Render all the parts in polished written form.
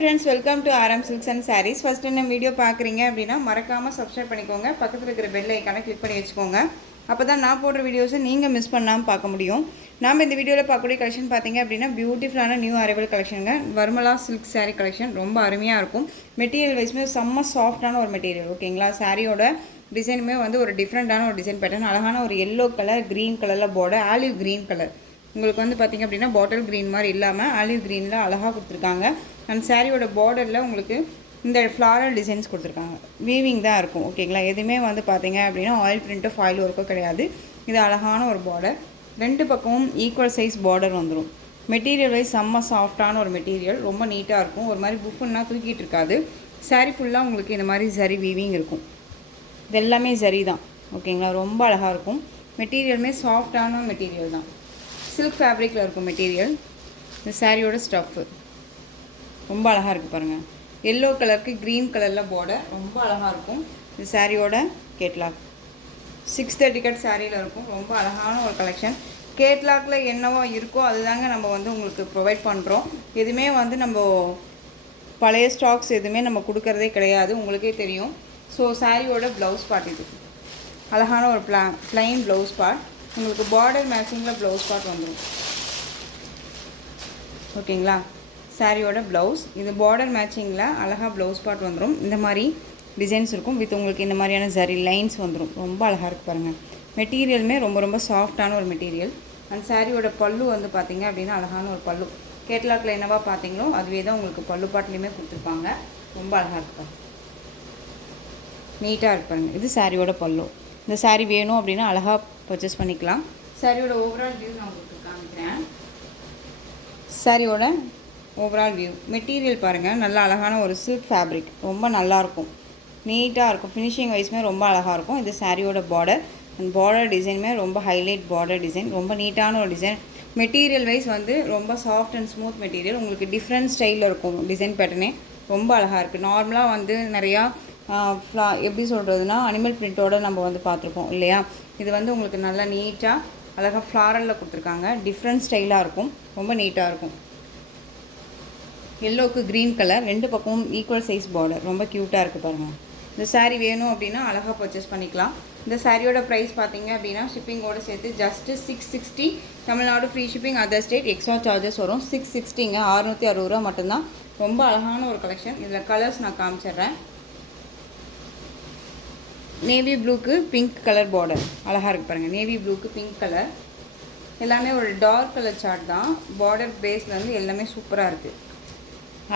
Friends, welcome to RM Silks and Sarees. First in video பார்க்குறீங்க அப்படினா மறக்காம subscribe பண்ணிக்கோங்க. பக்கத்துல இருக்கிற bell icon-ஐ click பண்ணி வெச்சுக்கோங்க. அப்பதான் நான் போடுற வீடியோஸ் நீங்க மிஸ் பண்ணாம பார்க்க முடியும். நாம இந்த வீடியோல பார்க்கக்கூடிய கலெக்ஷன் பாத்தீங்க அப்படினா பியூட்டிஃபுல்லான நியூ அரைவல் கலெக்ஷன்ங்க. வர்மலா silk saree கலெக்ஷன் ரொம்ப அருமையா இருக்கும். மெட்டீரியல் வைஸ்மே செம்ம சாஃப்ட்டான ஒரு மெட்டீரியல். ஓகேங்களா? சாரியோட டிசைனுமே வந்து ஒரு டிஃபரண்டான ஒரு டிசைன் பேட்டர்ன். அழகான ஒரு yellow கலர், green கலர்ல border, olive green கலர். உங்களுக்கு வந்து பாத்தீங்க அப்படினா பாட்டில் green மாதிரி இல்லாம olive greenல அழகா கொடுத்திருக்காங்க. அண்ட் சாரியோட பார்டரில் உங்களுக்கு இந்த ஃப்ளாரல் டிசைன்ஸ் கொடுத்துருக்காங்க. வீவிங் தான் இருக்கும். ஓகேங்களா? எதுவுமே வந்து பார்த்தீங்க அப்படின்னா ஆயில் பிரிண்ட்டோ ஃபாயில் ஒர்க்கோ கிடையாது. இது அழகான ஒரு பார்டர். ரெண்டு பக்கமும் ஈக்குவல் சைஸ் பார்டர் வந்துடும். மெட்டீரியல் வைஸ் செம்ம சாஃப்டான ஒரு மெட்டீரியல். ரொம்ப நீட்டாக இருக்கும். ஒரு மாதிரி புஃபுன்னா தூக்கிட்டு இருக்காது. சாரீ ஃபுல்லாக உங்களுக்கு இந்த மாதிரி ஜரி வீவிங் இருக்கும். இது எல்லாமே ஜரி தான். ஓகேங்களா? ரொம்ப அழகாக இருக்கும். மெட்டீரியலுமே சாஃப்டான மெட்டீரியல் தான். சில்க் ஃபேப்ரிக்கில் இருக்கும் மெட்டீரியல். இந்த சாரியோட ஸ்டஃப்பு ரொம்ப அழகாக இருக்குது பாருங்கள். எல்லோ கலருக்கு க்ரீன் கலரில் பார்டர் ரொம்ப அழகாக இருக்கும். இந்த சாரியோட கேட்லாக் 630 கட் சாரியில் இருக்கும். ரொம்ப அழகான ஒரு கலெக்ஷன். கேட்லாக்கில் என்னவோ இருக்கோ அதுதாங்க நம்ம வந்து உங்களுக்கு ப்ரொவைட் பண்ணுறோம். எதுவுமே வந்து நம்ம பழைய ஸ்டாக்ஸ் எதுவுமே நம்ம கொடுக்கறதே கிடையாது. உங்களுக்கே தெரியும். ஸோ சாரியோட ப்ளவுஸ் பார்ட் இது அழகான ஒரு ப்ளைன் ப்ளவுஸ் பார்ட். உங்களுக்கு பார்டர் மேட்சிங்கில் ப்ளவுஸ் பார்ட் வந்துடும். ஓகேங்களா? சாரியோட ப்ளவுஸ் இது பார்டர் மேட்சிங்கில் அழகாக ப்ளவுஸ் பார்ட் வந்துடும். இந்த மாதிரி டிசைன்ஸ் இருக்கும். வித் உங்களுக்கு இந்த மாதிரியான ஜரி லைன்ஸ் வந்துடும். ரொம்ப அழகாக இருக்குது பாருங்கள். மெட்டீரியலுமே ரொம்ப ரொம்ப சாஃப்டான ஒரு மெட்டீரியல். அண்ட் சாரியோட பல்லு வந்து பார்த்திங்க அப்படின்னா அழகான ஒரு பல்லு. கேட்லாக்கில் என்னவா பார்த்தீங்களோ அதுவே தான் உங்களுக்கு பல்லு பாட்டிலையுமே கொடுத்துருப்பாங்க. ரொம்ப அழகாக இருக்கு. நீட்டாக இருக்கு பாருங்கள். இது சாரியோட பல்லு. இந்த சாரி வேணும் அப்படின்னா அழகாக பர்ச்சேஸ் பண்ணிக்கலாம். சாரியோட ஓவரால் வியூ நான் உங்களுக்கு காமிக்கிறேன். சாரியோட ஓவரால் வியூ மெட்டீரியல் பாருங்கள். நல்லா அழகான ஒரு சில்க் ஃபேப்ரிக். ரொம்ப நல்லாயிருக்கும். நீட்டாக இருக்கும். ஃபினிஷிங் வைஸ்மே ரொம்ப அழகாக இருக்கும். இது சாரியோட பார்டர். அண்ட் பார்டர் டிசைனுமே ரொம்ப ஹைலைட் பார்டர் டிசைன். ரொம்ப நீட்டான ஒரு டிசைன். மெட்டீரியல் வைஸ் வந்து ரொம்ப சாஃப்ட் அண்ட் ஸ்மூத் மெட்டீரியல். உங்களுக்கு டிஃப்ரெண்ட் ஸ்டைலில் இருக்கும் டிசைன் பேட்டர்னே. ரொம்ப அழகாக இருக்குது. நார்மலாக வந்து நிறையா எப்படி சொல்கிறதுனா அனிமல் பிரிண்ட்டோடு நம்ம வந்து பார்த்துருப்போம் இல்லையா? இது வந்து உங்களுக்கு நல்லா நீட்டாக அழகாக ஃப்ளாரலில் கொடுத்துருக்காங்க. டிஃப்ரெண்ட் ஸ்டைலாக இருக்கும். ரொம்ப நீட்டாக இருக்கும். எல்லோவுக்கு க்ரீன் கலர். ரெண்டு பக்கமும் ஈக்குவல் சைஸ் பார்டர். ரொம்ப க்யூட்டாக இருக்குது பாருங்கள். இந்த சாரீ வேணும் அப்படின்னா அழகாக பர்ச்சேஸ் பண்ணிக்கலாம். இந்த சாரியோட ப்ரைஸ் பார்த்தீங்க அப்படின்னா ஷிப்பிங்கோடு சேர்த்து just 660. Tamil Nadu free shipping. Other state extra charges வரும். 660ங்க. 660 ரூபா மட்டும்தான். ரொம்ப அழகான ஒரு கலெக்ஷன். இதில் கலர்ஸ் நான் காமிச்சிட்றேன். நேவி ப்ளூக்கு பிங்க் கலர் பார்டர் அழகாக இருக்குது பாருங்கள். நேவி ப்ளூக்கு பிங்க் கலர். எல்லாமே ஒரு டார்க் கலர் சார்ட் தான். பார்டர் பேஸ்லேருந்து எல்லாமே சூப்பராக இருக்குது.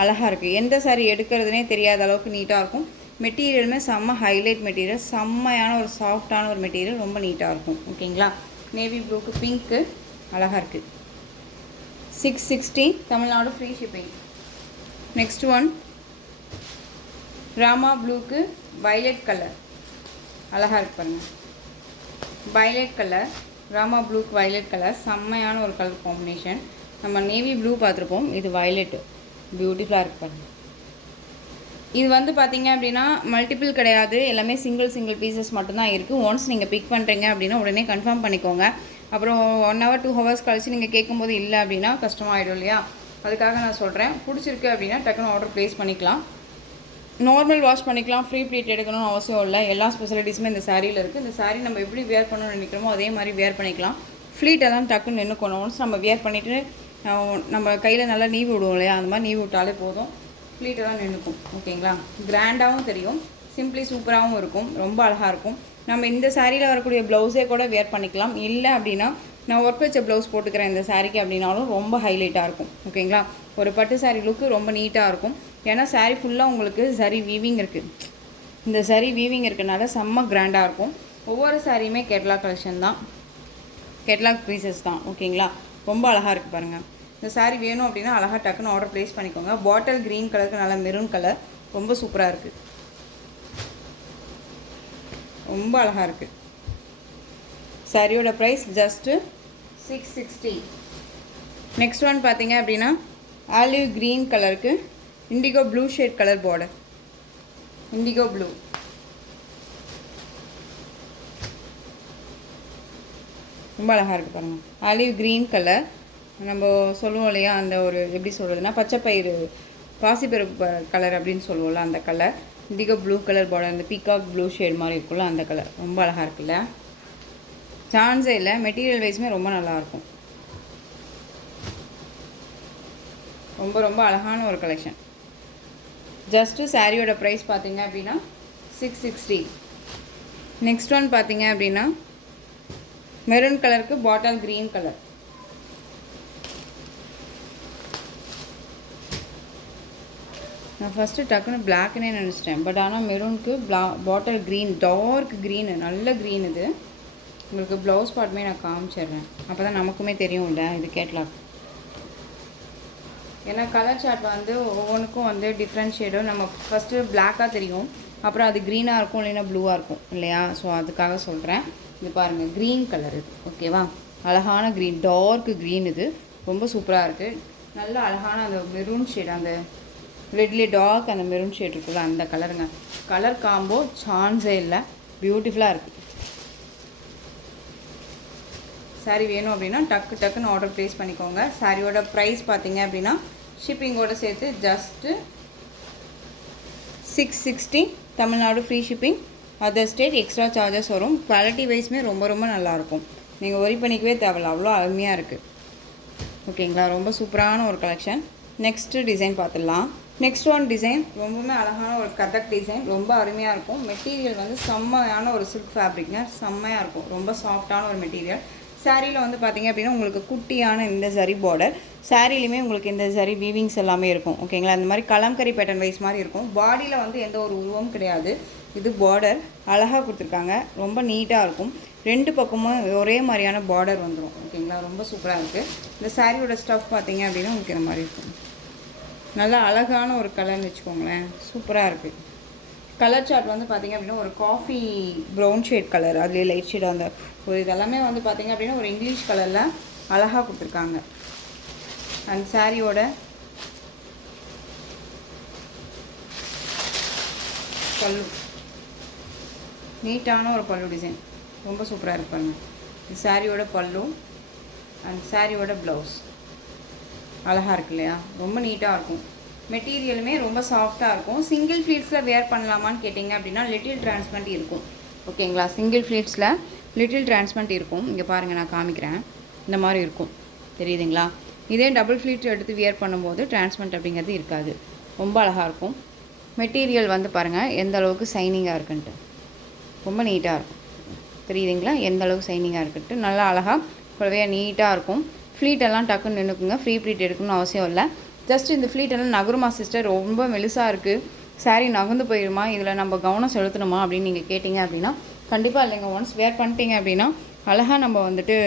அழகாக இருக்குது. எந்த சாரீ எடுக்கிறதுனே தெரியாத அளவுக்கு நீட்டாக இருக்கும். மெட்டீரியலுமே செம்ம ஹைலைட் மெட்டீரியல். செம்மையான ஒரு சாஃப்டான ஒரு மெட்டீரியல். ரொம்ப நீட்டாக இருக்கும். ஓகேங்களா? நேவி ப்ளூக்கு பிங்க்கு அழகாக இருக்குது. 660 Tamil Nadu free shipping. Next one Rama ப்ளூக்கு வைலட் கலர் அழகாக இருக்கு பாருங்கள். Violet colour. ராமா ப்ளூக்கு வைலட் கலர் செம்மையான ஒரு கலர் காம்பினேஷன். நம்ம நேவி ப்ளூ பார்த்துருப்போம். இது வைலட்டு பியூட்டிஃபுல்லாக இருக்கு பாருங்கள். இது வந்து பார்த்தீங்க அப்படின்னா மல்டிபிள் கிடையாது. எல்லாமே சிங்கிள் பீசஸ் மட்டும்தான் இருக்குது. ஒன்ஸ் நீங்கள் பிக் பண்ணுறீங்க அப்படின்னா உடனே கன்ஃபார்ம் பண்ணிக்கோங்க. அப்புறம் 1 hour 2 hours கழிச்சு நீங்கள் கேட்கும்போது இல்லை அப்படின்னா கஷ்டமாகிடும் இல்லையா? அதுக்காக நான் சொல்கிறேன். பிடிச்சிருக்கு அப்படின்னா டக்குன்னு ஆர்டர் ப்ளேஸ் பண்ணிக்கலாம். நார்மல் வாஷ் பண்ணிக்கலாம். ஃப்ரீ ப்ளீட் எடுக்கணும்னு அவசியம் இல்லை. எல்லா ஸ்பெசிலிட்டிஸுமே இந்த சாரியில் இருக்குது. இந்த சாரீ நம்ம எப்படி வேர் பண்ணணும்னு நினைக்கிறோமோ அதே மாதிரி வேர் பண்ணிக்கலாம். ஃப்ளீட்டெல்லாம் டக்குன்னு நின்றுக்கணும். ஒன்ஸ் நம்ம வேர் பண்ணிவிட்டு நம்ம கையில் நல்லா நீவி விடுவோம் இல்லையா? அந்த மாதிரி நீவி விட்டாலே போதும். ஃப்ளீட்டெல்லாம் நின்றுக்கும். ஓகேங்களா? கிராண்டாகவும் தெரியும். சிம்பிளி சூப்பராகவும் இருக்கும். ரொம்ப அழகாக இருக்கும். நம்ம இந்த சாரியில் வரக்கூடிய ப்ளவுஸே கூட வேர் பண்ணிக்கலாம். இல்லை அப்படின்னா நான் ஒர்க் வச்ச ப்ளவுஸ் போட்டுக்கிறேன் இந்த சாரிக்கு அப்படின்னாலும் ரொம்ப ஹைலைட்டாக இருக்கும். ஓகேங்களா? ஒரு பட்டு சாரீ லுக்கு ரொம்ப நீட்டாக இருக்கும். ஏன்னா சாரீ ஃபுல்லாக உங்களுக்கு சரி வீவிங் இருக்குது. இந்த சரி வீவிங் இருக்கனால செம்ம கிராண்டாக இருக்கும். ஒவ்வொரு சாரியுமே கேட்லாக் கலெக்ஷன் தான். கேட்லாக் பீசஸ் தான். ஓகேங்களா? ரொம்ப அழகாக இருக்குது பாருங்கள். இந்த சாரீ வேணும் அப்படின்னா அழகாக டக்குன்னு ஆர்டர் ப்ளேஸ் பண்ணிக்கோங்க. பாட்டில் க்ரீன் கலருக்கு நல்லா மெரூன் கலர். ரொம்ப சூப்பராக இருக்குது. ரொம்ப அழகாக இருக்குது. சாரியோட ப்ரைஸ் ஜஸ்ட்டு 660. நெக்ஸ்ட் ஒன் பார்த்தீங்க அப்படின்னா ஆலிவ் க்ரீன் கலருக்கு indigo blue shade colour border. Indigo blue ரொம்ப அழகாக இருக்குது பாருங்கள். ஆலிவ் க்ரீன் கலர் நம்ம சொல்லுவோம் இல்லையா? அந்த ஒரு எப்படி சொல்கிறதுனா பச்சை பயிறு பாசிப்பருப்பு கலர் அப்படின்னு சொல்லுவோம்ல அந்த colour. Indigo blue colour border, அந்த பீகாக் ப்ளூ ஷேட் மாதிரி இருக்குல்ல அந்த கலர். ரொம்ப அழகாக இருக்குல்ல, சான்ஸே இல்லை. மெட்டீரியல் வைஸுமே ரொம்ப நல்லாயிருக்கும். ரொம்ப ரொம்ப அழகான ஒரு கலெக்ஷன். ஜஸ்ட்டு சாரியோட ப்ரைஸ் பார்த்தீங்க அப்படின்னா 660. நெக்ஸ்ட் ஒன் பார்த்தீங்க அப்படின்னா மெரூன் கலருக்கு பாட்டில் க்ரீன் கலர். நான் ஃபஸ்ட்டு டக்குன்னு பிளாக்னே நினச்சிட்டேன். பட் ஆனால் மெரூனுக்கு பாட்டில் க்ரீன், டார்க் க்ரீனு, நல்ல க்ரீன். இது உங்களுக்கு ப்ளவுஸ் பார்ட்டுமே நான் காமிச்சிடுறேன், அப்போ தான் நமக்குமே தெரியும்ல இது கேட்லாக். ஏன்னா கலர் சார்ட் வந்து ஒவ்வொன்றுக்கும் வந்து டிஃப்ரெண்ட் ஷேடும் நம்ம ஃபஸ்ட்டு பிளாக்காக தெரியும், அப்புறம் அது க்ரீனாக இருக்கும் இல்லைன்னா ப்ளூவாக இருக்கும் இல்லையா. ஸோ அதுக்காக சொல்கிறேன். இது பாருங்கள், க்ரீன் கலர் இது, ஓகேவா? அழகான க்ரீன், டார்க் க்ரீன். இது ரொம்ப சூப்பராக இருக்குது. நல்ல அழகான அந்த மெரூன் ஷேட், அந்த ரெட்லி டார்க் அந்த மெரூன் ஷேட் இருக்குல்ல அந்த கலருங்க. கலர் காம்போ சான்ஸே இல்லை, பியூட்டிஃபுல்லாக இருக்குது. சாரீ வேணும் அப்படின்னா டக்குன்னு ஆர்டர் ப்ளேஸ் பண்ணிக்கோங்க. சாரியோட ப்ரைஸ் பார்த்தீங்க அப்படின்னா ஷிப்பிங்கோடு சேர்த்து just 660. Tamil Nadu free shipping, other state extra charges வரும். குவாலிட்டி வைஸ்மே ரொம்ப ரொம்ப நல்லாயிருக்கும். நீங்கள் ஒரி பண்ணிக்கவே தேவையில்ல, அவ்வளோ அருமையாக இருக்குது. ஓகேங்களா, ரொம்ப சூப்பரான ஒரு கலெக்ஷன். நெக்ஸ்ட்டு டிசைன் பார்த்துடலாம். நெக்ஸ்ட் ஒன் டிசைன் ரொம்பவுமே அழகான ஒரு கதக் டிசைன், ரொம்ப அருமையாக இருக்கும். மெட்டீரியல் வந்து செம்மையான ஒரு சில்க் ஃபேப்ரிக்ங்க, செம்மையாக இருக்கும். ரொம்ப சாஃப்டான ஒரு மெட்டீரியல். சாரியில் வந்து பார்த்திங்க அப்படின்னா உங்களுக்கு குட்டியான இந்த சரி பார்டர், சாரிலையுமே உங்களுக்கு இந்த சரி வீவிங்ஸ் எல்லாமே இருக்கும். ஓகேங்களா, இந்த மாதிரி கலம்கரி பேட்டர்ன் வைஸ் மாதிரி இருக்கும். பாடியில் வந்து எந்த ஒரு உருவமும் கிடையாது. இது பார்டர் அழகாக கொடுத்துருக்காங்க, ரொம்ப நீட்டாக இருக்கும். ரெண்டு பக்கமும் ஒரே மாதிரியான பார்டர் வந்துடும். ஓகேங்களா, ரொம்ப சூப்பராக இருக்குது. இந்த சாரியோட ஸ்டஃப் பார்த்திங்க அப்படின்னா உங்களுக்கு இந்த மாதிரி இருக்கும். நல்லா அழகான ஒரு கலர்னு வச்சுக்கோங்களேன், சூப்பராக இருக்குது. கலர் சார்ட் வந்து பார்த்திங்க அப்படின்னா ஒரு காஃபி ப்ரௌன் ஷேட் கலர், அதுலேயே லைட் ஷேட் அந்த ஒரு இதெல்லாமே வந்து பார்த்திங்க அப்படின்னா ஒரு இங்கிலீஷ் கலரில் அழகாக கொடுத்துருக்காங்க. அண்ட் சாரியோட பல்லு, நீட்டான ஒரு பல்லு டிசைன், ரொம்ப சூப்பராக இருப்பாங்க. இது சாரியோட பல்லு அண்ட் சாரியோட ப்ளவுஸ் அழகாக இருக்கு இல்லையா, ரொம்ப நீட்டாக இருக்கும். மெட்டீரியலுமே ரொம்ப சாஃப்டாக இருக்கும். சிங்கிள் ஃப்ளீட்ஸில் வேர் பண்ணலாமான்னு கேட்டிங்க அப்படின்னா லிட்டில் டிரான்ஸ்பரண்ட் இருக்கும். ஓகேங்களா, சிங்கிள் ஃப்ளீட்ஸில் லிட்டில் டிரான்ஸ்பரண்ட் இருக்கும். இங்கே பாருங்கள், நான் காமிக்கிறேன். இந்த மாதிரி இருக்கும், தெரியுதுங்களா? இதே டபுள் ஃப்ளீட் எடுத்து வியர் பண்ணும்போது டிரான்ஸ்பரண்ட் அப்படிங்கிறது இருக்காது. ரொம்ப அழகாக இருக்கும். மெட்டீரியல் வந்து பாருங்கள் எந்த அளவுக்கு சைனிங்காக இருக்குன்ட்டு, ரொம்ப நீட்டாக இருக்கும். தெரியுதுங்களா எந்த அளவுக்கு சைனிங்காக இருக்குன்ட்டு, நல்லா அழகாக குறைவையாக நீட்டாக இருக்கும். ஃப்ளீட்டெல்லாம் டக்குன்னு நின்றுக்குங்க, ஃப்ரீ ப்ளீட் எடுக்கணும்னு அவசியம் இல்லை. ஜஸ்ட் இந்த ஃப்ளீட்டெல்லாம் நகருமா சிஸ்டர், ரொம்ப மெலிசாக இருக்குது, சாரீ நகர்ந்து போயிடுமா, இதில் நம்ம கவனம் செலுத்தணுமா அப்படின்னு நீங்கள் கேட்டிங்க அப்படின்னா கண்டிப்பாக இல்லைங்க. ஒன்ஸ் வேர் பண்ணிட்டீங்க அப்படின்னா அழகாக நம்ம வந்துட்டு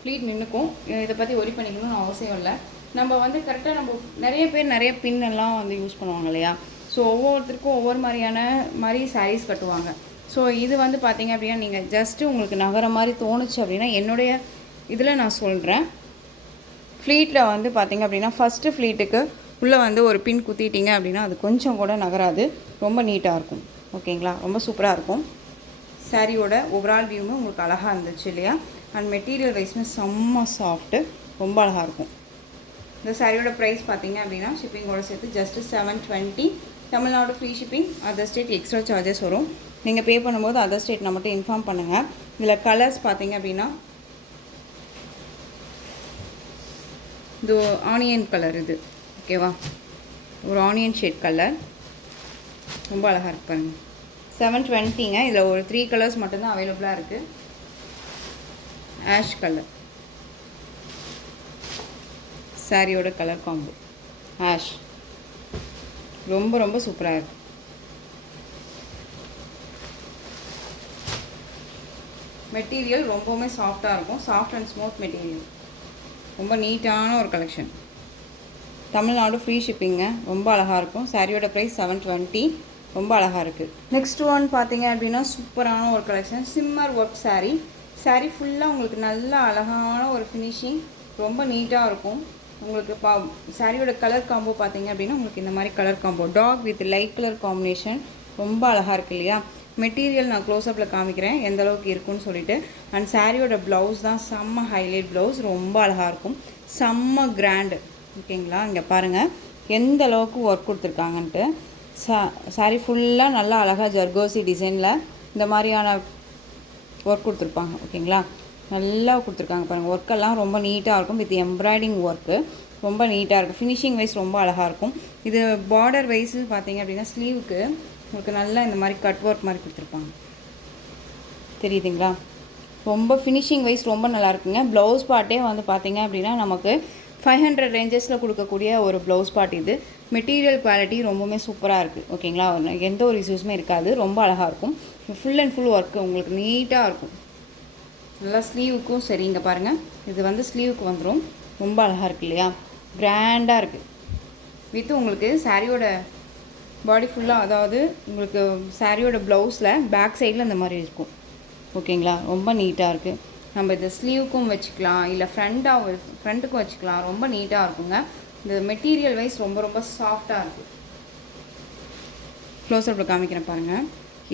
ஃப்ளீட் நின்றுக்கும். இதை பற்றி ஒரி பண்ணிக்கணும்னு அவசியம் இல்லை. நம்ம வந்து கரெக்டாக நம்ம நிறைய பேர் நிறைய பின்னெல்லாம் வந்து யூஸ் பண்ணுவாங்க இல்லையா. ஸோ ஒவ்வொருத்தருக்கும் ஒவ்வொரு மாதிரி சாரீஸ் கட்டுவாங்க. ஸோ இது வந்து பார்த்திங்க அப்படின்னா நீங்கள் ஜஸ்ட்டு உங்களுக்கு நகர மாதிரி தோணுச்சு அப்படின்னா என்னுடைய இதில் நான் சொல்கிறேன். ஃப்ளீட்டில் வந்து பார்த்திங்க அப்படின்னா ஃபஸ்ட்டு ஃப்ளீட்டுக்கு உள்ளே வந்து ஒரு பின் குத்திட்டிங்க அப்படின்னா அது கொஞ்சம் கூட நகராது, ரொம்ப நீட்டாக இருக்கும். ஓகேங்களா, ரொம்ப சூப்பராக இருக்கும். சாரியோட ஓவரால் வியூவும் உங்களுக்கு அழகாக இருந்துச்சு இல்லையா. அண்ட் மெட்டீரியல் வைஸ்மே செம்ம சாஃப்ட்டு, ரொம்ப அழகாக இருக்கும். இந்த சாரியோட ப்ரைஸ் பார்த்திங்க அப்படின்னா ஷிப்பிங்கோட சேர்த்து just 720. Tamil Nadu free shipping, other state extra charges வரும். நீங்கள் பே பண்ணும்போது அதர் ஸ்டேட் நான் மட்டும் இன்ஃபார்ம் பண்ணுங்கள். இதில் கலர்ஸ் பார்த்திங்க அப்படின்னா இது ஆனியன் கலர், இது ஓகேவா, ஒரு ஆனியன் ஷேட் கலர், ரொம்ப அழகாக இருக்கு பாருங்கள். 720ங்க. இதில் ஒரு 3 கலர்ஸ் மட்டும்தான் அவைலபிளாக இருக்குது. ஆஷ் கலர் சாரியோட கலர் காம்போ ஆஷ், ரொம்ப ரொம்ப சூப்பராக இருக்குது. மெட்டீரியல் ரொம்பவுமே சாஃப்டாக இருக்கும், சாஃப்ட் அண்ட் ஸ்மூத் மெட்டீரியல், ரொம்ப நீட்டான ஒரு கலெக்ஷன். தமிழ்நாடு ஃப்ரீ ஷிப்பிங்க, ரொம்ப அழகாக இருக்கும். சாரியோட ப்ரைஸ் 720, ரொம்ப அழகாக இருக்குது. நெக்ஸ்ட் ஒன் பார்த்தீங்க அப்படின்னா சூப்பரான ஒரு collection, shimmer work sari. Sari ஃபுல்லாக உங்களுக்கு நல்ல அழகான ஒரு ஃபினிஷிங், ரொம்ப நீட்டாக இருக்கும். உங்களுக்கு சாரியோட கலர் காம்போ பார்த்தீங்க அப்படின்னா உங்களுக்கு இந்த மாதிரி colour combo, dark with light colour combination, ரொம்ப அழகாக இருக்குது இல்லையா. மெட்டீரியல் நான் க்ளோஸ்அப்பில் காமிக்கிறேன் எந்த அளவுக்கு இருக்குன்னு சொல்லிட்டு. அண்ட் சாரியோட ப்ளவுஸ் தான் செம்ம ஹைலைட் ப்ளவுஸ், ரொம்ப அழகாக இருக்கும், செம்ம கிராண்டு. ஓகேங்களா, இங்கே பாருங்கள் எந்த அளவுக்கு ஒர்க் கொடுத்துருக்காங்கன்ட்டு. சாரீ ஃபுல்லாக நல்லா அழகாக ஜர்கோசி டிசைனில் இந்த மாதிரியான ஒர்க் கொடுத்துருப்பாங்க. ஓகேங்களா, நல்லா கொடுத்துருக்காங்க பாருங்கள். ஒர்க்கெல்லாம் ரொம்ப நீட்டாக இருக்கும். வித் எம்ப்ராய்டிங் ஒர்க்கு ரொம்ப நீட்டாக இருக்கும். ஃபினிஷிங் வைஸ் ரொம்ப அழகாக இருக்கும். இது பார்டர் வைஸ் பார்த்தீங்க அப்படின்னா ஸ்லீவுக்கு உங்களுக்கு நல்லா இந்த மாதிரி கட் ஒர்க் மாதிரி கொடுத்துருப்பாங்க. தெரியுதுங்களா? ரொம்ப ஃபினிஷிங் வைஸ் ரொம்ப நல்லா இருக்குங்க. ப்ளவுஸ் பார்ட்டே வந்து பார்த்தீங்க அப்படின்னா நமக்கு 500 ரேஞ்சஸில் கொடுக்கக்கூடிய ஒரு ப்ளவுஸ் பார்ட் இது. மெட்டீரியல் குவாலிட்டி ரொம்பவுமே சூப்பராக இருக்குது. ஓகேங்களா, எந்த ஒரு இஷ்யூஸுமே இருக்காது. ரொம்ப அழகாக இருக்கும். ஃபுல் அண்ட் ஃபுல் ஒர்க்கு உங்களுக்கு நீட்டாக இருக்கும். நல்லா ஸ்லீவுக்கும் சரி, இங்கே பாருங்கள், இது வந்து ஸ்லீவுக்கு வந்துடும். ரொம்ப அழகாக இருக்குது இல்லையா? கிராண்டாக இருக்குது. வித் உங்களுக்கு சாரியோட பாடி ஃபுல்லாக, அதாவது உங்களுக்கு சாரியோட ப்ளவுஸில் பேக் சைடில் இந்த மாதிரி இருக்கும். ஓகேங்களா, ரொம்ப நீட்டாக இருக்குது. நம்ம இதை ஸ்லீவுக்கும் வச்சுக்கலாம், இல்லை ஃப்ரண்ட்டுக்கும் வச்சுக்கலாம். ரொம்ப நீட்டாக இருக்குங்க. இந்த மெட்டீரியல் வைஸ் ரொம்ப ரொம்ப சாஃப்டாக இருக்குது. க்ளோஸ்அப்பில் காமிக்கிறேன் பாருங்கள்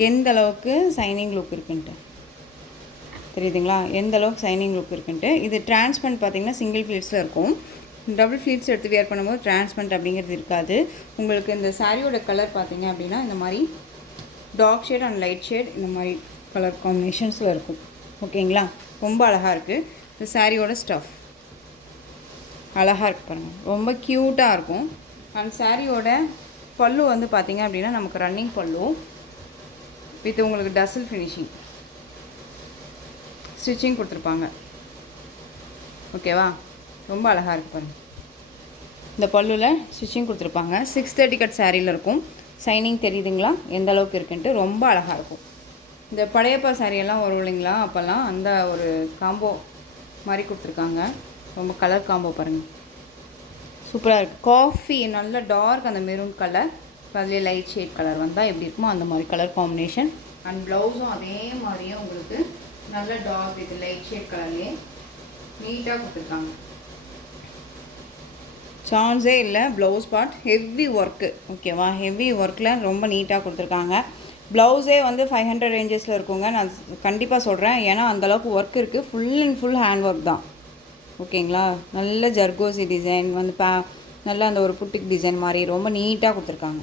எந்த அளவுக்கு சைனிங் லுக் இருக்குன்ட்டு. தெரியுதுங்களா? எந்த அளவுக்கு சைனிங் லுக் இருக்குன்ட்டு. இது டிரான்ஸ்பரண்ட் பார்த்திங்கன்னா சிங்கிள் ஃப்ளீட்ஸில் இருக்கும். டபுள் ஃப்ளீட்ஸ் எடுத்து வியர் பண்ணும்போது டிரான்ஸ்பரண்ட் அப்படிங்கிறது இருக்காது. உங்களுக்கு இந்த சாரியோட கலர் பார்த்திங்க அப்படின்னா இந்த மாதிரி dark shade and light shade இந்த மாதிரி கலர் காம்பினேஷன்ஸில் இருக்கும். ஓகேங்களா, ரொம்ப அழகாக இருக்குது. இந்த சாரியோட ஸ்டஃப் அழகாக இருக்குது பாருங்கள், ரொம்ப க்யூட்டாக இருக்கும். அண்ட் சாரியோட பல்லு வந்து பார்த்திங்க அப்படின்னா நமக்கு ரன்னிங் பல்லு வித் உங்களுக்கு டசில் ஃபினிஷிங் ஸ்டிச்சிங் கொடுத்துருப்பாங்க. ஓகேவா, ரொம்ப அழகாக இருக்குது பாருங்கள். இந்த பல்லுவில் ஸ்டிச்சிங் கொடுத்துருப்பாங்க. 630 கட் சாரியில் இருக்கும். சைனிங் தெரியுதுங்களா எந்த அளவுக்கு இருக்குன்ட்டு? ரொம்ப அழகாக இருக்கும். இந்த பழையப்பா சாரியெல்லாம் வரும் இல்லைங்களா, அப்போல்லாம் அந்த ஒரு காம்போ மாதிரி கொடுத்துருக்காங்க. ரொம்ப கலர் காம்போ பாருங்கள், சூப்பராக இருக்குது. காஃபி நல்ல டார்க் அந்த மெரூன் கலர், அதுலேயே லைட் ஷேட் கலர் வந்தால் எப்படி இருக்குமோ அந்த மாதிரி கலர் காம்பினேஷன். அண்ட் ப்ளவுஸும் அதே மாதிரியே உங்களுக்கு நல்ல டார்க் வித் லைட் ஷேட் கலர்லேயே நீட்டாக கொடுத்துருக்காங்க. சான்ஸே இல்லை. Blouse part heavy work. ஓகேவா, ஹெவி ஒர்க்கில் ரொம்ப நீட்டாக கொடுத்துருக்காங்க. ப்ளவுஸே வந்து 500 ரேஞ்சஸில் இருக்குங்க. நான் கண்டிப்பாக சொல்கிறேன், ஏன்னா அந்தளவுக்கு ஒர்க் இருக்குது. Full and full hand work தான். ஓகேங்களா, நல்ல ஜர்கோசி டிசைன் வந்து நல்லா அந்த ஒரு புட்டிக் டிசைன் மாதிரி ரொம்ப நீட்டாக கொடுத்துருக்காங்க.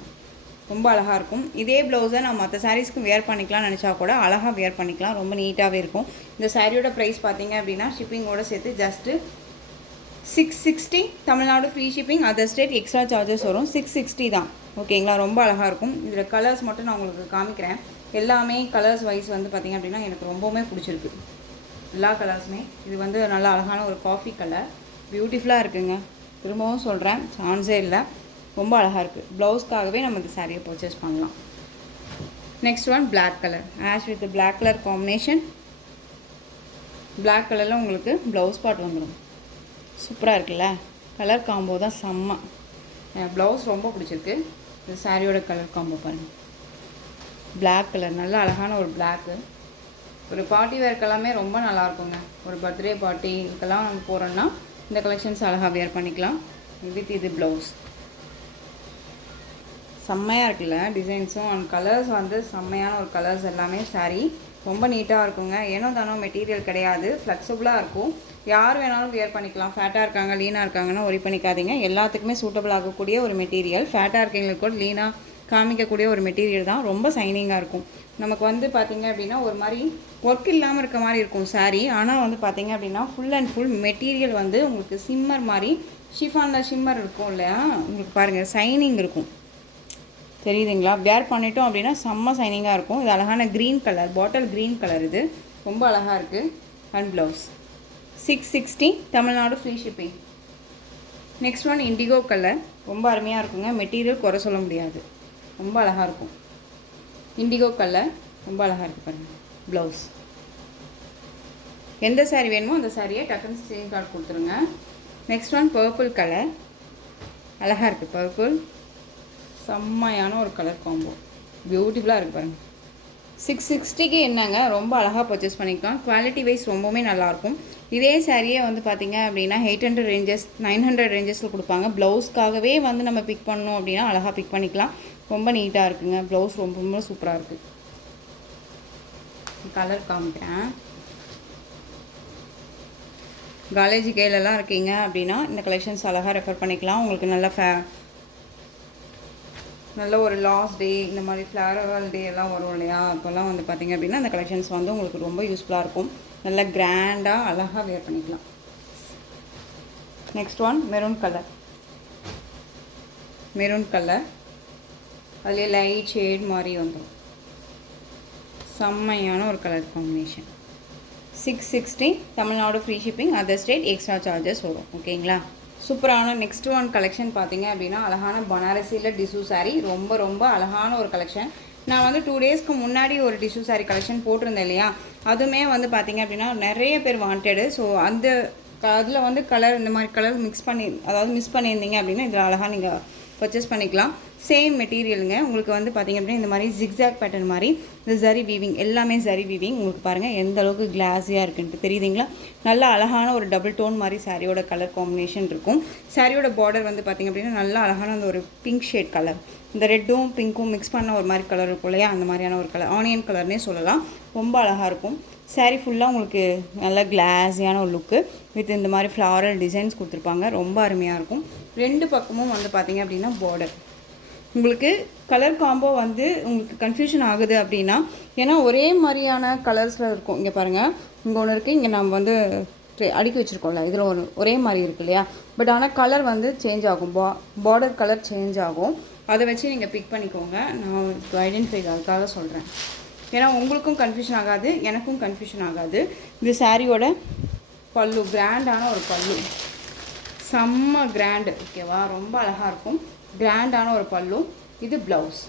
ரொம்ப அழகாக இருக்கும். இதே ப்ளவுஸை நான் மற்ற சாரீஸ்க்கு வேர் பண்ணிக்கலாம்னு நினச்சா கூட அழகாக வேர் பண்ணிக்கலாம். ரொம்ப நீட்டாகவே இருக்கும். இந்த சாரியோட ப்ரைஸ் பார்த்தீங்க அப்படின்னா ஷிப்பிங்கோடு சேர்த்து just 660. Tamil Nadu free shipping, other state extra charges வரும். 660 தான். ஓகேங்களா, ரொம்ப அழகாக இருக்கும். இதில் கலர்ஸ் மட்டும் நான் உங்களுக்கு காமிக்கிறேன். எல்லாமே கலர்ஸ் வைஸ் வந்து பார்த்திங்க அப்படின்னா எனக்கு ரொம்பவுமே பிடிச்சிருக்கு எல்லா கலர்ஸுமே. இது வந்து நல்ல அழகான ஒரு காஃபி கலர், பியூட்டிஃபுல்லாக இருக்குங்க. திரும்பவும் சொல்கிறேன், சான்ஸே இல்லை. ரொம்ப அழகாக இருக்குது. ப்ளவுஸ்க்காகவே நம்ம இந்த சாரியை பர்ச்சேஸ் பண்ணலாம். Next one black colour, ash with black colour combination. Black கலரில் உங்களுக்கு ப்ளவுஸ் பார்ட் வந்துடும். சூப்பராக இருக்குல்ல, கலர் காம்போ தான் செம்ம. ப்ளவுஸ் ரொம்ப பிடிச்சிருக்கு. இந்த சாரியோட கலர் காம்போ பாருங்கள், பிளாக் கலர் நல்ல அழகான ஒரு பிளாக்கு. ஒரு பார்ட்டி வேர்க்கெல்லாமே ரொம்ப நல்லாயிருக்குங்க. ஒரு பர்த்டே பார்ட்டி இதுக்கெல்லாம் நம்ம போகிறோன்னா இந்த கலெக்ஷன்ஸ் அழகாக வேர் பண்ணிக்கலாம். வித் இது ப்ளவுஸ் செம்மையாக இருக்குல்ல, டிசைன்ஸும் அண்ட் கலர்ஸ் வந்து செம்மையான ஒரு கலர்ஸ் எல்லாமே. சாரீ ரொம்ப நீட்டாக இருக்குங்க. ஏனோ தானோ மெட்டீரியல் கிடையாது, ஃப்ளெக்சிபிளாக இருக்கும். யார் வேணாலும் வியர் பண்ணிக்கலாம். ஃபேட்டாக இருக்காங்க, லீனாக இருக்காங்கன்னா ஒரி பண்ணிக்காதீங்க. எல்லாத்துக்குமே சூட்டபிள் ஆகக்கூடிய ஒரு மெட்டீரியல். ஃபேட்டாக இருக்கவங்களுக்கு கூட லீனாக காமிக்கக்கூடிய ஒரு மெட்டீரியல் தான். ரொம்ப சைனிங்காக இருக்கும். நமக்கு வந்து பார்த்திங்க அப்படின்னா ஒரு மாதிரி ஒர்க் இல்லாமல் இருக்க மாதிரி இருக்கும் சாரீ. ஆனால் வந்து பார்த்திங்க அப்படின்னா ஃபுல் அண்ட் ஃபுல் மெட்டீரியல் வந்து உங்களுக்கு ஷிம்மர் மாதிரி, ஷிஃபானில் ஷிம்மர் இருக்கும் இல்லையா, உங்களுக்கு பாருங்கள் சைனிங் இருக்கும். தெரியுதுங்களா? வேர் பண்ணிட்டோம் அப்படின்னா செம்ம சைனிங்காக இருக்கும். இது அழகான green colour, bottle green colour. இது ரொம்ப அழகாக இருக்குது. And blouse 660. Tamil Nadu free shipping. Next one indigo colour, ரொம்ப அருமையாக இருக்குங்க. மெட்டீரியல் குறை சொல்ல முடியாது, ரொம்ப அழகாக இருக்கும். இண்டிகோ கலர் ரொம்ப அழகாக இருக்குது பாருங்கள். ப்ளவுஸ் எந்த சாரீ வேணுமோ அந்த சாரியை டக்குன்னு ஸ்க்ரீன் கார்டு கொடுத்துருங்க. நெக்ஸ்ட் ஒன் பர்பிள் கலர், அழகாக இருக்குது. பர்பிள் செம்மையான ஒரு கலர் காம்போ, பியூட்டிஃபுல்லாக இருக்குது பாருங்கள். 660க்கு என்னங்க, ரொம்ப அழகாக பர்ச்சேஸ் பண்ணிக்கலாம். குவாலிட்டி வைஸ் ரொம்பவுமே நல்லாயிருக்கும். இதே சாரியே வந்து பார்த்திங்க அப்படின்னா 800 ரேஞ்சஸ் 900 ரேஞ்சஸில் கொடுப்பாங்க. ப்ளவுஸ்க்காகவே வந்து நம்ம பிக் பண்ணணும் அப்படின்னா அழகாக பிக் பண்ணிக்கலாம். ரொம்ப நீட்டாக இருக்குங்க. ப்ளவுஸ் ரொம்ப ரொம்ப சூப்பராக இருக்குது. கலர் காமிக்கிறேன். காலேஜ் கேலெல்லாம் இருக்கீங்க அப்படின்னா இந்த கலெக்ஷன்ஸ் அழகாக ரெஃபர் பண்ணிக்கலாம். உங்களுக்கு நல்லா நல்ல ஒரு லாஸ்ட் டே இந்த மாதிரி ஃப்ளவரல் டே எல்லாம் வரும் இல்லையா, அப்போல்லாம் வந்து பார்த்திங்க அப்படின்னா அந்த கலெக்ஷன்ஸ் வந்து உங்களுக்கு ரொம்ப யூஸ்ஃபுல்லாக இருக்கும். நல்லா கிராண்டாக அழகாக வேர் பண்ணிக்கலாம். Next one maroon colour. Maroon colour அதுலேயே லைட் ஷேட் மாதிரி வந்துடும். செம்மையான ஒரு colour combination. 660 Tamil Nadu free shipping, other state extra charges வரும். ஓகேங்களா. சூப்பரான நெக்ஸ்ட் ஒன் கலெக்ஷன் பார்த்தீங்க அப்படின்னா அழகான பனாரசியில் டிஷ்யூ சாரீ. ரொம்ப ரொம்ப அழகான ஒரு கலெக்ஷன். நான் வந்து 2 டேஸ்க்கு முன்னாடி ஒரு டிஷ்யூ சாரீ கலெக்ஷன் போட்டிருந்தேன் இல்லையா, அதுவுமே வந்து பார்த்திங்க அப்படின்னா நிறைய பேர் வாண்டடு. ஸோ அந்த அதில் வந்து கலர் இந்த மாதிரி கலர் மிக்ஸ் பண்ணி, அதாவது மிஸ் பண்ணியிருந்தீங்க அப்படின்னா இதில் அழகாக நீங்கள் பர்ச்சேஸ் பண்ணிக்கலாம். சேம் மெட்டீரியலுங்க. உங்களுக்கு வந்து பார்த்திங்க அப்படின்னா இந்த மாதிரி ஜிக்ஸாக் பேட்டர்ன் மாதிரி இந்த ஜரி வீவிங், எல்லாமே ஜரி வீவிங். உங்களுக்கு பாருங்கள் எந்த அளவுக்கு கிளாஸியாக இருக்குன்ட்டு தெரியுதுங்களா. நல்லா அழகான ஒரு டபுள் டோன் மாதிரி சாரியோட கலர் காம்பினேஷன் இருக்கும். சாரியோட பார்டர் வந்து பார்த்திங்க அப்படின்னா நல்லா அழகான அந்த ஒரு பிங்க் ஷேட் கலர், இந்த ரெட்டும் பிங்க்கும் மிக்ஸ் பண்ண ஒரு மாதிரி கலர் இருக்கும் இல்லையா, அந்த மாதிரியான ஒரு கலர், ஆனியன் கலர்னே சொல்லலாம். ரொம்ப அழகாக இருக்கும். சாரீ ஃபுல்லாக உங்களுக்கு நல்ல கிளாஸியான ஒரு லுக்கு வித் இந்த மாதிரி ஃப்ளாரல் டிசைன்ஸ் கொடுத்துருப்பாங்க. ரொம்ப அருமையாக இருக்கும். 2 பக்கமும் வந்து பார்த்திங்க அப்படின்னா பார்டர். உங்களுக்கு கலர் காம்போ வந்து உங்களுக்கு கன்ஃபியூஷன் ஆகுது அப்படின்னா, ஏன்னா ஒரே மாதிரியான கலர்ஸில் இருக்கும். இங்கே பாருங்கள், இங்கே ஒன்று இருக்குது, இங்கே நம்ம வந்து அடுக்கி வச்சுருக்கோம்ல, இதில் ஒரே மாதிரி இருக்குது இல்லையா. பட் ஆனால் கலர் வந்து சேஞ்ச் ஆகும், பார்டர் கலர் சேஞ்ச் ஆகும். அதை வச்சு நீங்கள் பிக் பண்ணிக்கோங்க. நான் ஐடென்டிஃபை அதுக்காக சொல்கிறேன். ஏன்னா உங்களுக்கும் கன்ஃபியூஷன் ஆகாது, எனக்கும் கன்ஃபியூஷன் ஆகாது. இந்த சாரியோட பல்லு கிராண்டான ஒரு பல்லு, செம்ம கிராண்டு. ஓகேவா, ரொம்ப அழகாக இருக்கும். கிராண்டான ஒரு பல்லு. இது ப்ளவுஸ்.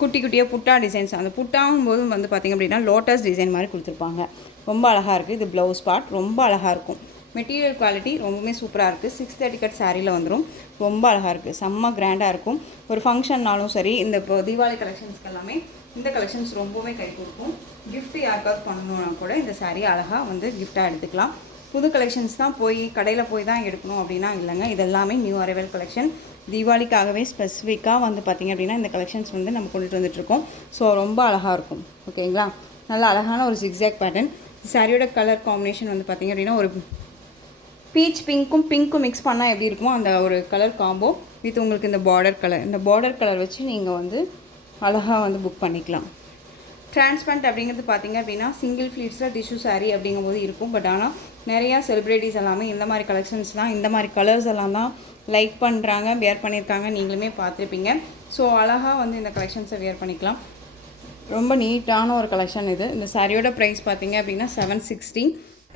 குட்டி குட்டியாக புட்டா டிசைன்ஸ். அந்த புட்டாகும் போதும் வந்து பார்த்திங்க அப்படின்னா லோட்டஸ் டிசைன் மாதிரி கொடுத்துருப்பாங்க. ரொம்ப அழகாக இருக்குது. இது ப்ளவுஸ் பார்ட். ரொம்ப அழகாக இருக்கும். மெட்டீரியல் குவாலிட்டி ரொம்பவுமே சூப்பராக இருக்குது. 630 கட் சாரியில் வந்துடும். ரொம்ப அழகாக இருக்குது. செம்ம கிராண்டாக இருக்கும். ஒரு ஃபங்க்ஷன்னாலும் சரி, இந்த இப்போ தீபாவளி கலெக்ஷன்ஸ்க்கு எல்லாமே இந்த கலெக்ஷன்ஸ் ரொம்பவே கை கொடுக்கும். கிஃப்ட் யாருக்காவது பண்ணணுன்னா கூட இந்த சாரீ அழகாக வந்து கிஃப்டாக எடுத்துக்கலாம். புது கலெக்ஷன்ஸ் தான் போய் கடையில் போய் தான் எடுக்கணும் அப்படின்னா இல்லைங்க. இதெல்லாமே நியூ அரைவல் கலெக்ஷன். தீபாவளிக்காகவே ஸ்பெசிஃபிக்காக வந்து பார்த்திங்க அப்படின்னா இந்த கலெக்ஷன்ஸ் வந்து நம்ம கொண்டுட்டு வந்துட்டுருக்கோம். ஸோ ரொம்ப அழகாக இருக்கும். ஓகேங்களா. நல்ல அழகான ஒரு ஜிக்ஸாக் பேட்டர்ன். சாரியோட கலர் காம்பினேஷன் வந்து பார்த்திங்க அப்படின்னா ஒரு பீச் பிங்க்கும் மிக்ஸ் பண்ணால் எப்படி இருக்குமோ அந்த ஒரு கலர் காம்போ வித் உங்களுக்கு இந்த பார்டர் கலர். இந்த பார்டர் கலர் வச்சு நீங்கள் வந்து அழகாக வந்து புக் பண்ணிக்கலாம். டிரான்ஸ்பரண்ட் அப்படிங்கிறது பார்த்திங்க அப்படின்னா சிங்கிள் ஃப்ளீட்ஸில் டிஷ்யூ சாரீ அப்படிங்கும்போது இருக்கும். பட் ஆனால் நிறையா செலிப்ரிட்டிஸ் எல்லாமே இந்த மாதிரி கலெக்ஷன்ஸ் தான், இந்த மாதிரி கலர்ஸ் எல்லாம் தான் லைக் பண்ணுறாங்க, வேர் பண்ணியிருக்காங்க. நீங்களுமே பார்த்துருப்பீங்க. ஸோ அழகாக வந்து இந்த கலெக்ஷன்ஸை வேர் பண்ணிக்கலாம். ரொம்ப நீட்டான ஒரு கலெக்ஷன் இது. இந்த சாரியோட ப்ரைஸ் பார்த்திங்க அப்படின்னா 760.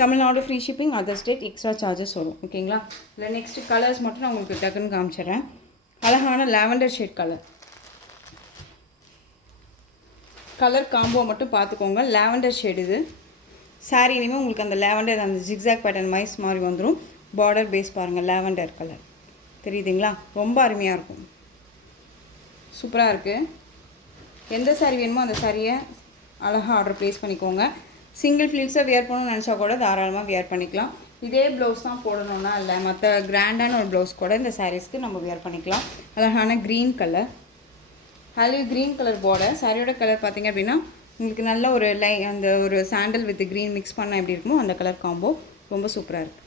Tamil Nadu free shipping, other state extra charges வரும். ஓகேங்களா. இல்லை நெக்ஸ்ட் கலர்ஸ் மட்டும் நான் உங்களுக்கு டக்குன்னு காமிச்சிடுறேன். அழகான லாவெண்டர் ஷேட் கலர் காம்போ மட்டும் பார்த்துக்கோங்க. லாவெண்டர் ஷேட் இது. சாரிலையுமே உங்களுக்கு அந்த லாவெண்டர் அந்த ஜிக்ஸாக் பேட்டர்ன் மைஸ் மாதிரி வந்துடும். பார்டர் பேஸ் பாருங்கள், லாவெண்டர் கலர் தெரியுதுங்களா. ரொம்ப அருமையாக இருக்கும். சூப்பராக இருக்குது. எந்த சாரீ வேணுமோ அந்த சாரியை அழகாக ஆர்டர் ப்ளேஸ் பண்ணிக்கோங்க. சிங்கிள் ஃப்ளீட்ஸை வேர் பண்ணணும்னு நினச்சா கூட தாராளமாக வேர் பண்ணிக்கலாம். இதே ப்ளவுஸ் தான் போடணுன்னா இல்லை, மற்ற கிராண்டான ஒரு ப்ளவுஸ் கூட இந்த சாரீஸ்க்கு நம்ம வேர் பண்ணிக்கலாம். அழகான க்ரீன் கலர், அதில் க்ரீன் கலர் பார்டர். சாரியோட கலர் பார்த்திங்க அப்படின்னா உங்களுக்கு நல்ல ஒரு அந்த ஒரு சாண்டல் வித் க்ரீன் மிக்ஸ் பண்ணால் எப்படி இருக்குமோ அந்த கலர் காம்போ ரொம்ப சூப்பராக இருக்குது.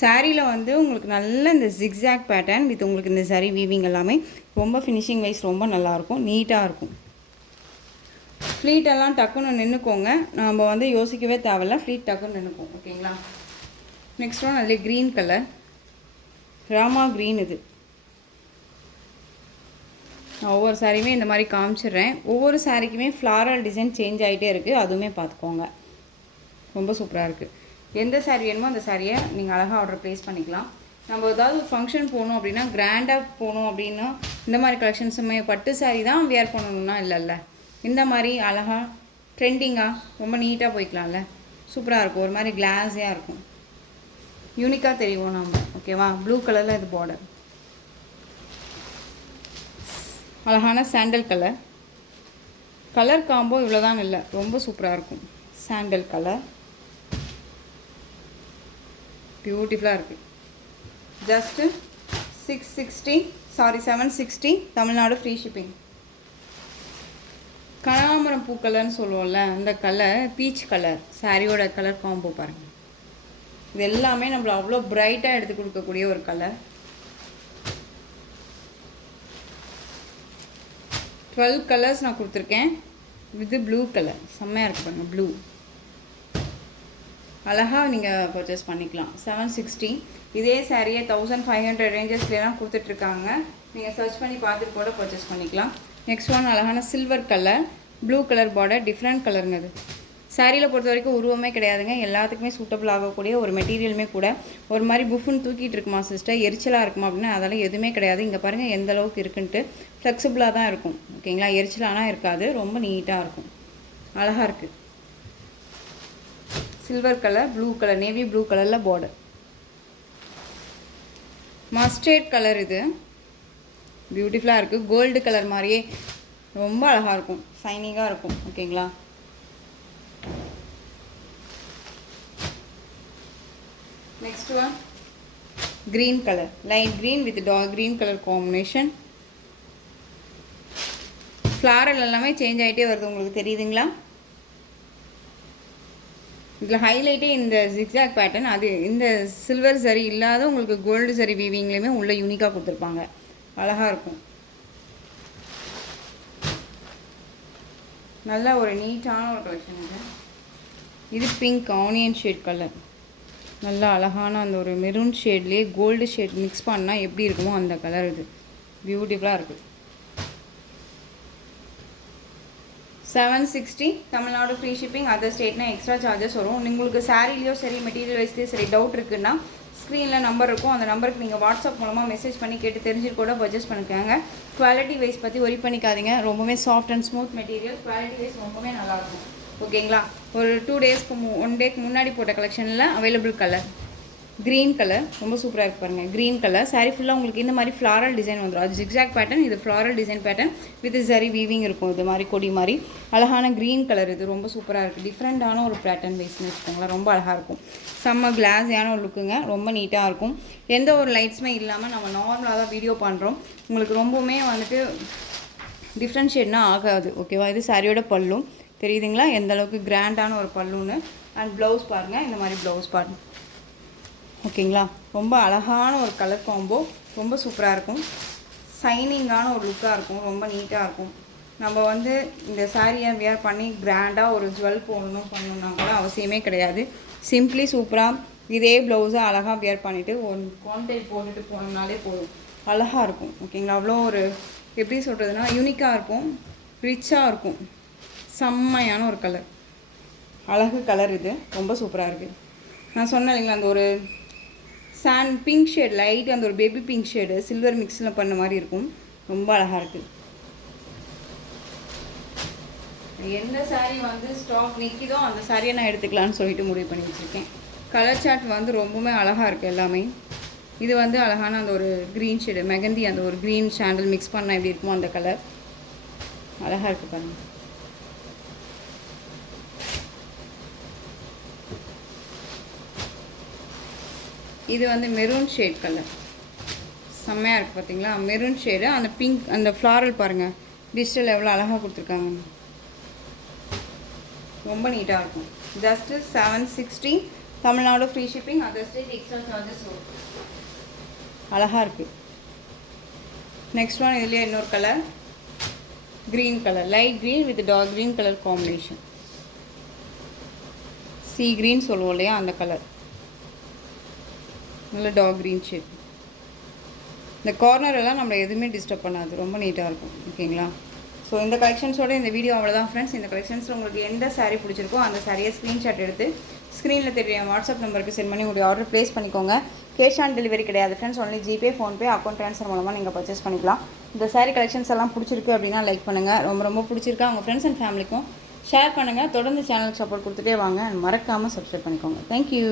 சாரியில் வந்து உங்களுக்கு நல்ல இந்த ஜிக்ஸாக் பேட்டர்ன் வித் உங்களுக்கு இந்த சரி வீவிங் எல்லாமே ரொம்ப ஃபினிஷிங் வைஸ் ரொம்ப நல்லாயிருக்கும், நீட்டாக இருக்கும். ஃப்ளீட்டெல்லாம் டக்குன்னு நின்றுக்கோங்க. நம்ம வந்து யோசிக்கவே தேவையில்ல, ஃப்ளீட் டக்குன்னு நின்றுக்கும். ஓகேங்களா. நெக்ஸ்ட் ஒன் அதில் க்ரீன் கலர், ராமா க்ரீன். இது நான் ஒவ்வொரு சாரியுமே இந்த மாதிரி காமிச்சிடுறேன். ஒவ்வொரு சாரிக்குமே ஃப்ளாரல் டிசைன் சேஞ்ச் ஆகிட்டே இருக்குது, அதுவுமே பார்த்துக்கோங்க. ரொம்ப சூப்பராக இருக்குது. எந்த சாரீ வேணுமோ அந்த சாரியை நீங்கள் அழகாக ஆர்டர் ப்ளேஸ் பண்ணிக்கலாம். நம்ம ஏதாவது ஒரு ஃபங்க்ஷன் போகணும் அப்படின்னா, கிராண்டாக போகணும் அப்படின்னா இந்த மாதிரி கலெக்ஷன்ஸுமே பட்டு சாரீ தான் வேர் பண்ணணுன்னா இல்லைல்ல, இந்த மாதிரி அழகாக ட்ரெண்டிங்காக ரொம்ப நீட்டாக போய்க்கலாம்ல. சூப்பராக இருக்கும். ஒரு மாதிரி கிளாஸியாக இருக்கும், யூனிக்காக தெரியும் நம்ம. ஓகேவா. ப்ளூ கலரில் இது பார்டர். அழகான சாண்டல் கலர் காம்போ இவ்வளோதான் இல்லை, ரொம்ப சூப்பராக இருக்கும். சாண்டல் கலர் பியூட்டிஃபுல்லாக இருக்குது. Just 760 Tamil Nadu free shipping. கனகாம்பரம் பூ கலர்னு சொல்லுவோம்ல, அந்த கலர் பீச் கலர் சாரியோட கலர் காம்போ பாருங்கள். இது எல்லாமே நம்மளை அவ்வளோ பிரைட்டாக எடுத்து கொடுக்கக்கூடிய ஒரு கலர். 12 கலர்ஸ் நான் கொடுத்துருக்கேன். வித் ப்ளூ கலர் செம்மையாக இருக்குது பாருங்கள். ப்ளூ அழகாக நீங்கள் பர்ச்சேஸ் பண்ணிக்கலாம். 760. இதே சாரியை 1500 ரேஞ்சஸ்லாம் கொடுத்துட்ருக்காங்க. நீங்கள் சர்ச் பண்ணி பார்த்துட்டு கூட பர்ச்சேஸ் பண்ணிக்கலாம். நெக்ஸ்ட் ஒன் அழகான silver colour, blue colour border, different கலருங்க. அது சாரியில் பொறுத்த வரைக்கும் உருவமே கிடையாதுங்க. எல்லாத்துக்குமே சூட்டபிள் ஆகக்கூடிய ஒரு மெட்டீரியலுமே கூட. ஒரு மாதிரி புஃப்னு தூக்கிட்டு இருக்குமா சிஸ்டர், எரிச்சலாக இருக்குமா அப்படின்னா அதெல்லாம் எதுவுமே கிடையாது. இங்கே பாருங்கள் எந்த அளவுக்கு இருக்குன்ட்டு. ஃப்ளெக்சிபிளாக தான் இருக்கும் ஓகேங்களா. எரிச்சலானால் இருக்காது. ரொம்ப நீட்டாக இருக்கும். அழகாக இருக்குது. Silver colour, blue colour, navy blue கலரில் பார்டர். மஸ்டர்ட் கலர் இது பியூட்டிஃபுல்லாக இருக்குது. கோல்டு கலர் மாதிரியே ரொம்ப அழகாக இருக்கும். ஷைனிங்காக இருக்கும் ஓகேங்களா. Next one green color, light green with dark green color combination. Floral எல்லாமே சேஞ்ச் ஆகிட்டே வருது, உங்களுக்கு தெரியுதுங்களா. இதில் ஹைலைட்டே இந்த ஜிக்ஸாக் பேட்டர்ன். அது இந்த சில்வர் சரி இல்லாத உங்களுக்கு கோல்டு சரி வீவிங்லேயுமே உள்ள யூனிக்காக கொடுத்துருப்பாங்க. அழகாக இருக்கும். நல்ல ஒரு நீட்டான ஒரு கலெக்ஷன் இது. இது பிங்க் ஆனியன் ஷேட் கலர். நல்லா அழகான அந்த ஒரு மெரூன் ஷேட்லேயே கோல்டு ஷேட் மிக்ஸ் பண்ணால் எப்படி இருக்குமோ அந்த கலர். இது பியூட்டிஃபுல்லாக இருக்குது. 760. Tamil Nadu free shipping. அதர் ஸ்டேட்னா எக்ஸ்ட்ரா சார்ஜஸ் வரும். உங்களுக்கு சாரீலையோ சரி மெட்டீரியல் வைஸ்லேயோ சரி டவுட் இருக்குன்னா ஸ்க்ரீனில் நம்பர் இருக்கும். அந்த நம்பருக்கு நீங்கள் வாட்ஸ்அப் மூலமாக மெசேஜ் பண்ணி கேட்டு தெரிஞ்சுட்டு கூட பர்ச்சேஸ் பண்ணிக்காங்க. குவாலிட்டி வைஸ் பற்றி ஒரி பண்ணிக்காதீங்க. ரொம்பவே soft and smooth material. Quality wise ரொம்பவே நல்லாயிருக்கும் ஓகேங்களா. ஒரு 2 டேஸ்க்கு 1 டேக்கு முன்னாடி போட்ட கலெக்ஷனில் அவைலபிள் கலர் க்ரீன் கலர் ரொம்ப சூப்பராக இருக்குது பாருங்கள். க்ரீன் கலர் சாரீ ஃபுல்லாக உங்களுக்கு இந்த மாதிரி ஃப்ளாரல் டிசைன் வந்துடும். அது ஜிக்ஸாக் பேட்டர்ன், இது ஃப்ளாரல் டிசைன் பேட்டர்ன் வித் சரி வீவிங் இருக்கும். இது மாதிரி கொடி மாதிரி அழகான க்ரீன் கலர். இது ரொம்ப சூப்பராக இருக்குது. டிஃப்ரெண்ட்டான ஒரு பேட்டர்ன் வைஸ்னு வச்சுக்கோங்களேன். ரொம்ப அழகாக இருக்கும். செம்ம கிளாஸியான ஒரு லுக்குங்க. ரொம்ப நீட்டாக இருக்கும். எந்த ஒரு லைட்ஸுமே இல்லாமல் நம்ம நார்மலாக தான் வீடியோ பண்ணுறோம். உங்களுக்கு ரொம்பவுமே வந்துட்டு டிஃப்ரென்ஷியேட்னா ஆகாது ஓகேவா. இது சாரியோட பல்லும் தெரியுதுங்களா எந்த அளவுக்கு கிராண்டான ஒரு பல்லுன்னு. அண்ட் ப்ளவுஸ் பாருங்கள், இந்த மாதிரி ப்ளவுஸ் பாருங்கள் ஓகேங்களா. ரொம்ப அழகான ஒரு கலர் காம்போ. ரொம்ப சூப்பராக இருக்கும். ஷைனிங்கான ஒரு லுக்காக இருக்கும். ரொம்ப நீட்டாக இருக்கும். நம்ம வந்து இந்த சாரியை வியர் பண்ணி கிராண்டாக ஒரு ஜுவல் போடணும் பண்ணணுன்னா கூட அவசியமே கிடையாது. சிம்பிளி சூப்பராக இதே ப்ளவுஸை அழகாக வியர் பண்ணிவிட்டு ஒரு கான்டெக்ட் போட்டுட்டு போனோம்னாலே போதும். அழகாக இருக்கும் ஓகேங்களா. அவ்வளோ ஒரு எப்படி சொல்கிறதுனா யூனிக்காக இருக்கும், ரிச்சாக இருக்கும். செம்மையான ஒரு கலர், அழகு கலர். இது ரொம்ப சூப்பராக இருக்குது. நான் சொன்னேன் இல்லைங்களா அந்த ஒரு சாண்ட் பிங்க் ஷேட், லைட் அந்த ஒரு பேபி பிங்க் ஷேடு சில்வர் மிக்ஸில் பண்ண மாதிரி இருக்கும். ரொம்ப அழகாக இருக்குது. எந்த சாரீ வந்து ஸ்டாக் நிற்கிதோ அந்த சாரியை நான் எடுத்துக்கலான்னு சொல்லிட்டு முடிவு பண்ணி வச்சுருக்கேன். கலர் சார்ட் வந்து ரொம்பவுமே அழகாக இருக்குது எல்லாமே. இது வந்து அழகான அந்த ஒரு க்ரீன் ஷேடு மெகந்தி, அந்த ஒரு க்ரீன் சாண்டல் மிக்ஸ் பண்ணால் எப்படி இருக்குமோ அந்த கலர் அழகாக இருக்குது பாருங்கள். இது வந்து மெரூன் ஷேட் கலர் செம்மையாக இருக்குது பார்த்தீங்களா. மெரூன் ஷேடு அந்த பிங்க் அந்த ஃப்ளாரல் பாருங்கள் டிஜிட்டல் எவ்வளோ அழகாக கொடுத்துருக்காங்க. ரொம்ப நீட்டாக இருக்கும். Just 760. Tamil Nadu free shipping. Other state extra charges வரும். அழகாக இருக்குது. நெக்ஸ்ட் ஒன் இதுலேயே இன்னொரு colour green colour, light green with dark green colour combination. Sea green சொல்லுவோம் இல்லையா அந்த கலர். நல்ல டார்க் க்ரீன் ஷேட். இந்த கார்னர் எல்லாம் நம்மளை எதுவுமே டிஸ்டர்ப் பண்ணாது. ரொம்ப நீட்டாக இருக்கும் ஓகேங்களா. ஸோ இந்த கலெக்ஷன்ஸோட இந்த வீடியோ அவ்வளோதான் ஃப்ரெண்ட்ஸ். இந்த கலெக்ஷன்ஸில் உங்களுக்கு எந்த சாரீ பிடிச்சிருக்கோ அந்த சாரியை ஸ்க்ரீன்ஷாட் எடுத்து ஸ்க்ரீனில் தெரிய வாட்ஸ்அப் நம்பருக்கு சென்ட் பண்ணி உங்களுடைய ஆர்டர் ப்ளேஸ் பண்ணிக்கோங்க. கேஷ் ஆன் டெலிவரி கிடையாது friends. Only GPay, PhonePe, account transfer மூலமாக நீங்கள் பர்ச்சேஸ் பண்ணிக்கலாம். இந்த சாரீ கலெக்ஷன்ஸ் எல்லாம் பிடிச்சிருக்கு அப்படின்னா லைக் பண்ணுங்கள். ரொம்ப பிடிச்சிருக்கா உங்கள் ஃப்ரெண்ட்ஸ் அண்ட் ஃபேமிலிக்கும் ஷேர் பண்ணுங்கள். தொடர்ந்து சேனலுக்கு சப்போர்ட் கொடுத்துட்டே வாங்க. மறக்காமல் சப்ஸ்கிரைப் பண்ணிக்கோங்க. தேங்க்யூ.